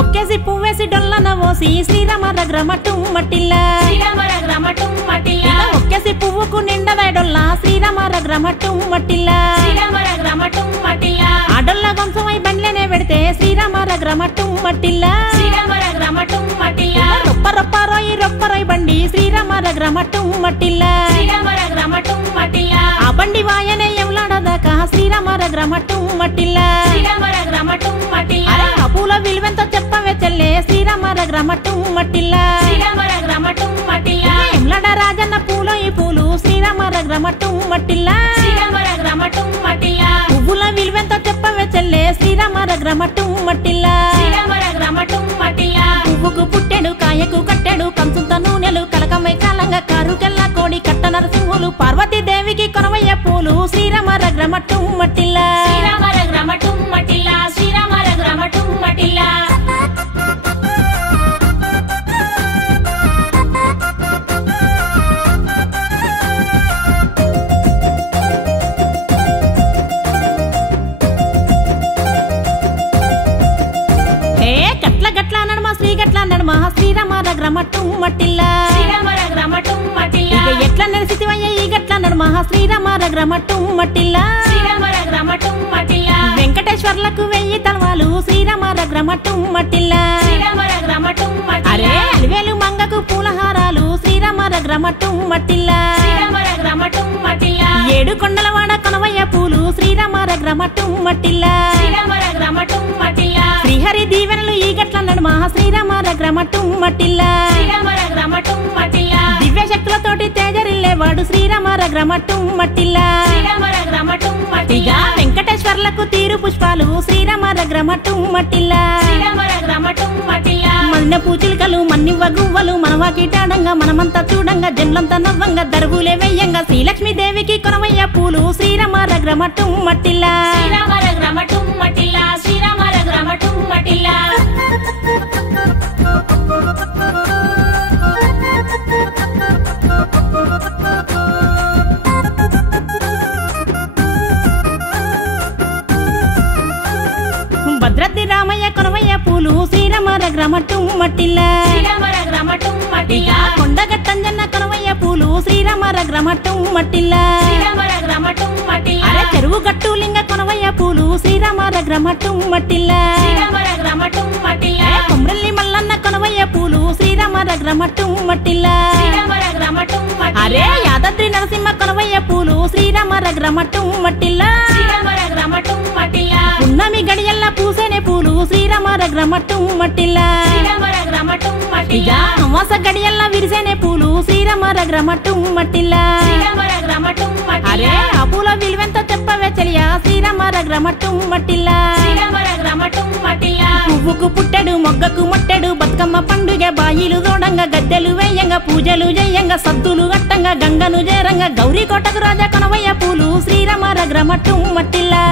ఒక్కేసి పువ్వేసి డొల్లన పోసి శ్రీరామ రగ్రమటు మట్టిల్లా ఒక్కేసి పువ్వుకు నిండవై డొల్ల శ్రీరామ రగ్రమటు మట్టిల్లా ఆ డొల్ల గొంసమై బండ్లనే పెడితే శ్రీరామ రగ్రమటు మట్టిల్లా రొప్ప రొప్ప రోయి రొప్ప రోయి బండి శ్రీరామ రగ్రమటు మట్టిల్లా ఆ బండి వాయనే ఎవలాడదాకా శ్రీరామ రగ్రమటు మట్టిల్లా ఆ పూల విలువెంతో చెప్పవే చెల్లే శ్రీరామ రగ్రమటు మట్టిల్లా ఎంలాడ రాజన్న పూలో ఈ పూలు శ్రీరామ రగ్రమటు మట్టిల్లా పువ్వుల విలువెంతో చెప్పవే చెల్లే శ్రీరామ రగ్రమటు మట్టిల్లా పువ్వుకు పుట్టెడు కాయకు కట్టెడు కంచుంత నూనెలు కలకమై కాలంగా కారుకెల్లా కోడి కట్ట నరసింహులు పార్వతీదేవికి కొనవయ్య పూలు శ్రీరామ రగ్రమటు మట్టిల్లా శ్రీరామ రగ్రమటు మట్టిల్లా ఎట్లా నెలసివయ్య ఈ గట్ల నడుమ శ్రీరామ రగ్రమటు మట్టిల్లా వెంకటేశ్వర్లకు 1000 తలవాలు శ్రీరామ రగ్రమటు మట్టిల్లా అరే అలివేలు మంగకు పూలహారాలు శ్రీరామ రగ్రమటు మట్టిల్లా 7 కొండలవాడ కొనవయ్య పూలు శ్రీరామ రగ్రమటు మట్టిల్లా శ్రీహరి దీవెనలు ఈ గట్ల నడుమ శ్రీరామ రగ్రమటు మట్టిల్లా దివ్య శక్తులతోటి తేజరిల్లేవాడు శ్రీరామ రగ్రమటు మట్టిల్లా ఇక వెంకటేశ్వర్లకు తీరు పుష్పాలు శ్రీరామ రగ్రమటు మట్టిల్లా మన్న పూచిల్కలు మన్నివ్వ గువ్వలు మనవా కీటాడంగా మనమంతా చూడంగా జన్లంతా నవ్వంగా దరువులే వెయ్యంగా శ్రీలక్ష్మీదేవికి కొనవయ్య పూలు శ్రీరామ రగ్రమటు మట్టిల్లా భద్రద్ది రామయ్య కొనవయ్య పూలు శ్రీరామ రగ్రమటు మట్టిల్లా కొండగట్టంజన్న కొనవయ్య పూలు శ్రీరామ రగ్రమటు మట్టిల్లా అరే చెరువు గట్టు లింగ కొనవయ్య పూలు శ్రీరామ రగ్రమటు మట్టిల్లా కొమ్రల్లి మల్లన్న కొనవయ్య పూలు శ్రీరామ రగ్రమటు మట్టిల్లా అరే యాదాద్రి నరసింహ కొనవయ్య పూలు శ్రీరామ రగ్రమటు మట్టిల్లా ఉన్నమి గడియల్లా పూసేనే పూలు శ్రీరామ రగ్రమటు మట్టిల్లా ఇక అమాస గడియల్లా విరిసేనే పూలు శ్రీరామ రగ్రమటు మట్టిల్లా అరే ఆ పూల విలువెంతో చెప్పవే చెలియా శ్రీరామ రగ్రమటు మట్టిల్లా పువ్వుకు పుట్టెడు మొగ్గకు మొట్టెడు బతుకమ్మ పండుగ బాయిలు తోడంగా గద్దెలు వేయంగా పూజలు చేయంగా సద్దులు గట్టంగా గంగను చేరంగా గౌరీ కోటకు రాజా కొనవయ్య పూలు శ్రీరామ రగ్రమటు మట్టిల్లా